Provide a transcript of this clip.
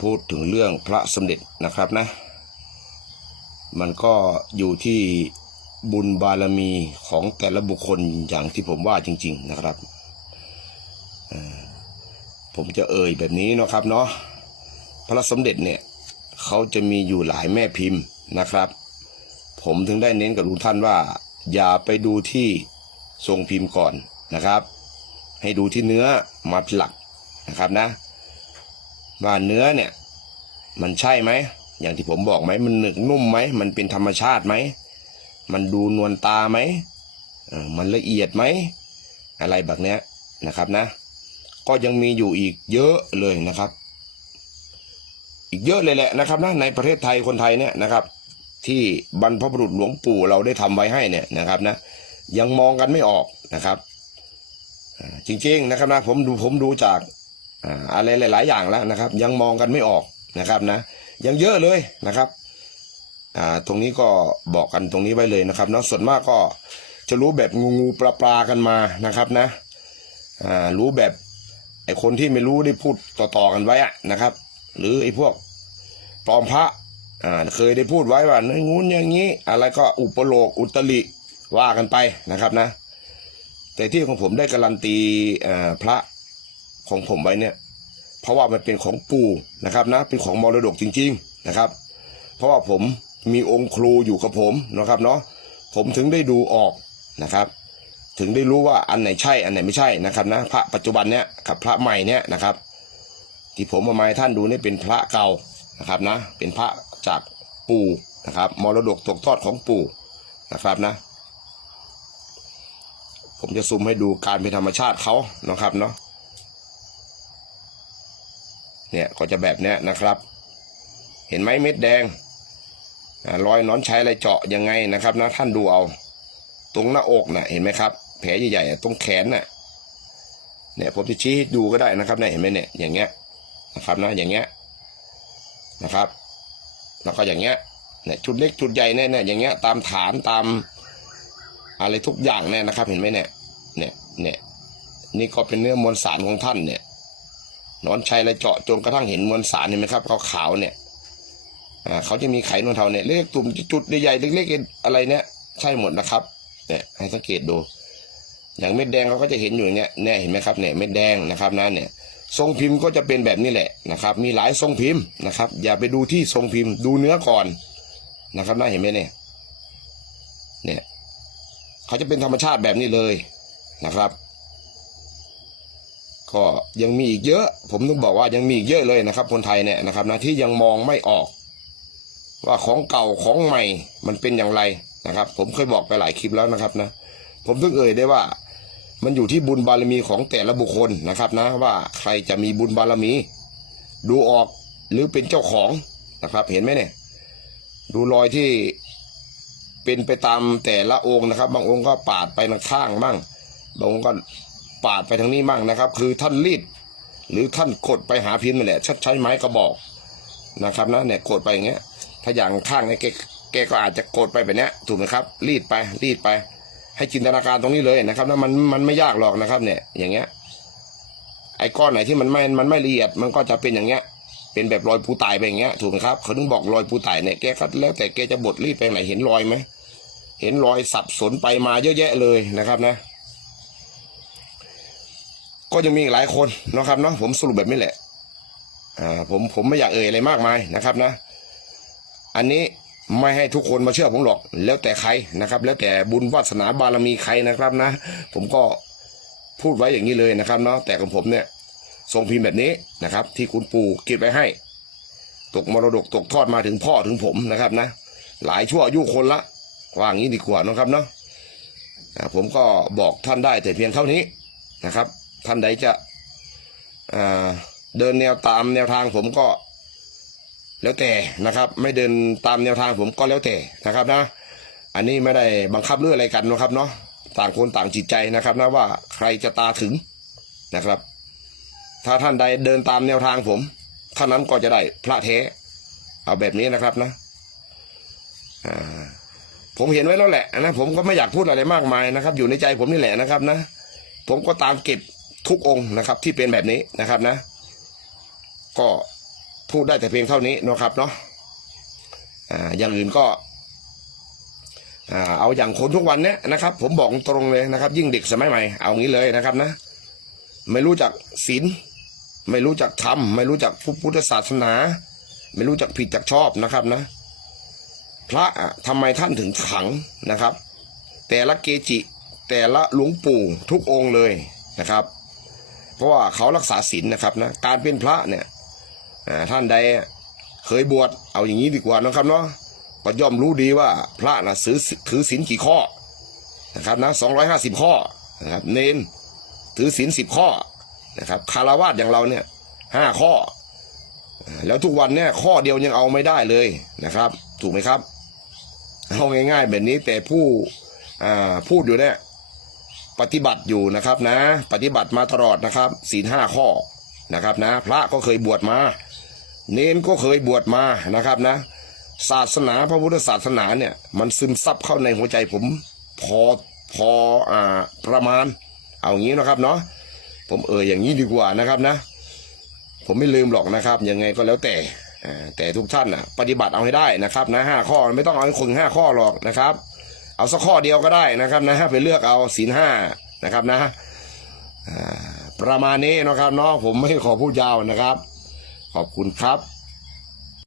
พูดถึงเรื่องพระสมเด็จนะครับนะ มันก็อยู่ที่บุญบารมีของแต่ละบุคคลอย่างที่ผมว่าจริง ๆนะครับ ผมจะเอ่ยแบบนี้เนาะครับเนาะพระสมเด็จเนี่ยเขาจะมีอยู่หลายแม่พิมพ์นะครับ ผมถึงได้เน้นกับทุกท่านว่า อย่าไปดูที่ทรงพิมพ์ก่อนนะครับ ให้ดูที่เนื้อมาเป็นหลักนะครับนะ ว่าเนื้อเนี่ย มันใช่ไหม อย่างที่ผมบอกไหมมันหนึกนุ่มไหม มันเป็นธรรมชาติไหม มันดูนวลตาไหมมันละเอียดไหม อะไรแบบเนี้ยนะครับนะ ก็ยังมีอยู่อีกเยอะเลยนะครับ อีกเยอะเลยแหละนะครับนะในประเทศไทยคนไทยเนี่ยนะครับ ที่บรรพบุรุษหลวงปู่เราได้ทำไว้ให้เนี่ยนะครับนะ ยังมองกันไม่ออกนะครับจริงๆนะครับนะผมดูผมดูจาก อะไรหลาย ๆ อย่างแล้วนะครับ ยังมองกันไม่ออกนะครับนะ ยังเยอะเลยนะครับอ่าตรงนี้ก็บอกกันตรงนี้ไว้เลยนะครับเนาะส่วนมากก็จะรู้แบบงูงูปลาปลากันมานะครับนะอ่ารู้แบบไอ้คนที่ไม่รู้ได้พูดต่อๆกันไว้อะนะครับ หรือไอ้พวกปลอมพระอ่าเคยได้พูดไว้ว่านงูอย่างนี้ อะไรก็อุปโลกอุตริว่ากันไปนะครับนะ แต่ที่ของผมได้การันตีอ่าพระ ของผมไว้เนี่ย เพราะว่ามันเป็นของปู่นะครับนะ เป็นของมรดกจริง ๆนะครับ เพราะว่าผมมีองค์ครูอยู่กับผมนะครับเนาะผมถึงได้ดูออกนะครับ ถึงได้รู้ว่าอันไหนใช่อันไหนไม่ใช่นะครับนะพระปัจจุบันเนี่ยกับพระใหม่เนี่ยนะครับ ที่ผมเอามาให้ท่านดูนี่เป็นพระเก่านะครับนะ เป็นพระจากปู่นะครับมรดกตกทอดของปู่นะครับนะ ผมจะซูมให้ดูการเป็นธรรมชาติเขานะครับเนาะ เนี่ยก็จะแบบเนี้ยนะครับ เห็นไหมเม็ดแดงอรอยนอนใชัยอะไรเจาะยังไงนะครับนะท่านดูเอา ตรงหน้าอกนะ่ะเห็นไหมครับ แผลใหญ่ๆตรงแขนน่ะเนี่ยผมจะชี้ให้ดูก็ได้นะครับเนี่ยเห็นไหมเนี่ยอย่างเงี้ยนะครับนะอย่างเงี้ยนะครับ แล้วก็อย่างเงี้ยเนี่ยจุดเล็กจุดใหญ่เนี่ยเนี่ยอย่างเงี้ยตามฐานตามอะไรทุกอย่างเนี่ยนะครับ เห็นไหมเนี่ยเนี่ยเนี่ยนี่ก็เป็นเนื้อมวลสารของท่านเนี่ย นอนชัยและเจาะจนกระทั่งเห็นมวลสารเห็นไหมครับขาวๆเนี่ยอ่าเขาจะมีไขนวลเทาเนี่ยเล็กตุ่มจุดใหญ่ๆเล็กๆอะไรเนี่ยใช่หมดนะครับเนี่ยให้สังเกตดู อย่างเม็ดแดงเขาก็จะเห็นอยู่อย่างเนี้ยเนี่ยเห็นไหมครับเนี่ยเม็ดแดงนะครับนะเนี่ยทรงพิมพ์ก็จะเป็นแบบนี้แหละนะครับ มีหลายทรงพิมพ์นะครับ อย่าไปดูที่ทรงพิมพ์ดูเนื้อก่อนนะครับน่าเห็นไหมเนี่ยเนี่ยเขาจะเป็นธรรมชาติแบบนี้เลยนะครับ ก็ยังมีอีกเยอะ ผมต้องบอกว่ายังมีอีกเยอะเลยนะครับ คนไทยเนี่ยนะครับนะที่ยังมองไม่ออก ว่าของเก่าของใหม่มันเป็นอย่างไรนะครับ ผมเคยบอกไปหลายคลิปแล้วนะครับนะผมต้องเอ่ยได้ว่า มันอยู่ที่บุญบารมีของแต่ละบุคคลนะครับนะว่าใครจะมีบุญบารมี ดูออกหรือเป็นเจ้าของนะครับ เห็นไหมเนี่ย ดูรอยที่เป็นไปตามแต่ละองค์นะครับ บางองค์ก็ปาดไปทางข้างบ้างบางองค์ก็ ปาดไปทางนี้มั่งนะครับ คือท่านรีดหรือท่านกดไปหาพิมพ์นั่นแหละชัดใช้ไม้กระบอกนะครับนะเนี่ยกดไปอย่างเงี้ย ถ้าอย่างข้างเนี่ยแกแกก็อาจจะกดไปแบบเนี้ยถูกไหมครับ รีดไปรีดไป ให้จินตนาการตรงนี้เลยนะครับนะมันมันไม่ยากหรอกนะครับ เนี่ย อย่างเงี้ย ไอ้ก้อนไหนที่มันไม่มันไม่ละเอียดมันก็จะเป็นอย่างเงี้ย เป็นแบบรอยปูไตายไปอย่างเงี้ยถูกไหมครับเขาถึงบอกรอยปูไตายเนี่ยแกก็แล้วแต่แกจะบดรีดไปไหนเห็นรอยไหมเห็นรอยสับสนไปมาเยอะแยะเลยนะครับนะ ก็ยังมีอีกหลายคนนะครับเนาะผมสรุปแบบนี้แหละอ่าผมผมไม่อยากเอ่ยอะไรมากมายนะครับนะ อันนี้ไม่ให้ทุกคนมาเชื่อผมหรอก แล้วแต่ใครนะครับ แล้วแต่บุญวาสนาบารมีใครนะครับนะ ผมก็พูดไว้อย่างนี้เลยนะครับเนาะแต่ของผมเนี่ยทรงพิมพ์แบบนี้นะครับ ที่คุณปู่เก็บไว้ให้ ตกมรดกตกทอดมาถึงพ่อถึงผมนะครับนะ หลายชั่วอายุคนละว่างี้ดีกว่านะครับเนาะอ่าผมก็บอกท่านได้แต่เพียงเท่านี้นะครับ ท่านใดจะเดินแนวตามแนวทางผมก็ แล้วแต่นะครับ ไม่เดินตามแนวทางผมก็แล้วแต่นะครับนะ อันนี้ไม่ได้บังคับเรื่องอะไรกันนะครับเนาะต่างคนต่างจิตใจนะครับนะว่าใครจะตาถึงนะครับ ถ้าท่านใดเดินตามแนวทางผมท่านนั้นก็จะได้พระเทเอาแบบนี้นะครับนะผมเห็นไว้แล้วแหละนะผมก็ไม่อยากพูดอะไรมากมายนะครับ อยู่ในใจผมนี่แหละนะครับนะ ผมก็ตามเก็บ ทุกองค์นะครับที่เป็นแบบนี้นะครับนะ ก็พูดได้แต่เพียงเท่านี้นะครับเนาะอ่าอย่างอื่นก็อ่าเอาอย่างคนทุกวันเนี้ยนะครับ ผมบอกตรงเลยนะครับ ยิ่งเด็กสมัยใหม่เอางี้เลยนะครับนะ ไม่รู้จักศีลไม่รู้จักธรรมไม่รู้จักพุทธศาสนา ไม่รู้จักผิดจากชอบนะครับนะ พระอะทำไมท่านถึงขังนะครับ แต่ละเกจิ แต่ละหลวงปู่ทุกองค์เลยนะครับ เพราะว่าเขารักษาศีลนะครับนะการเป็นพระเนี่ยท่านใดเคยบวชเอาอย่างนี้ดีกว่านะครับเนาะก็ย่อมรู้ดีว่าพระนะถือถือศีลกี่ข้อนะครับนะสองร้อยห้าสิบข้อนะครับเนนถือศีลสิบข้อนะครับคารวาสอย่างเราเนี่ยห้าข้อ แล้วทุกวันเนี่ยข้อเดียวยังเอาไม่ได้เลยนะครับ ถูกไหมครับเอาง่าย ๆ แบบนี้แต่ผู้อ่าพูดอยู่เนี่ย ปฏิบัติอยู่นะครับนะ ปฏิบัติมาตลอดนะครับศีลห้าข้อนะครับนะ พระก็เคยบวชมา เนนก็เคยบวชมานะครับนะ ศาสนาพระพุทธศาสนาเนี่ยมันซึมซับเข้าในหัวใจผมพอพออ่าประมาณ เอางี้นะครับเนาะผมเอ่ยอย่างนี้ดีกว่านะครับนะ ผมไม่ลืมหรอกนะครับ ยังไงก็แล้วแต่แต่ทุกท่านนะปฏิบัติเอาให้ได้นะครับนะห้าข้อไม่ต้องเอาคนห้าข้อหรอกนะครับ เอาสักข้อเดียวก็ได้นะครับนะไปเลือกเอาศีลห้านะครับนะประมาณนี้นะครับเนาะผมไม่ขอพูดยาวนะครับ ขอบคุณครับ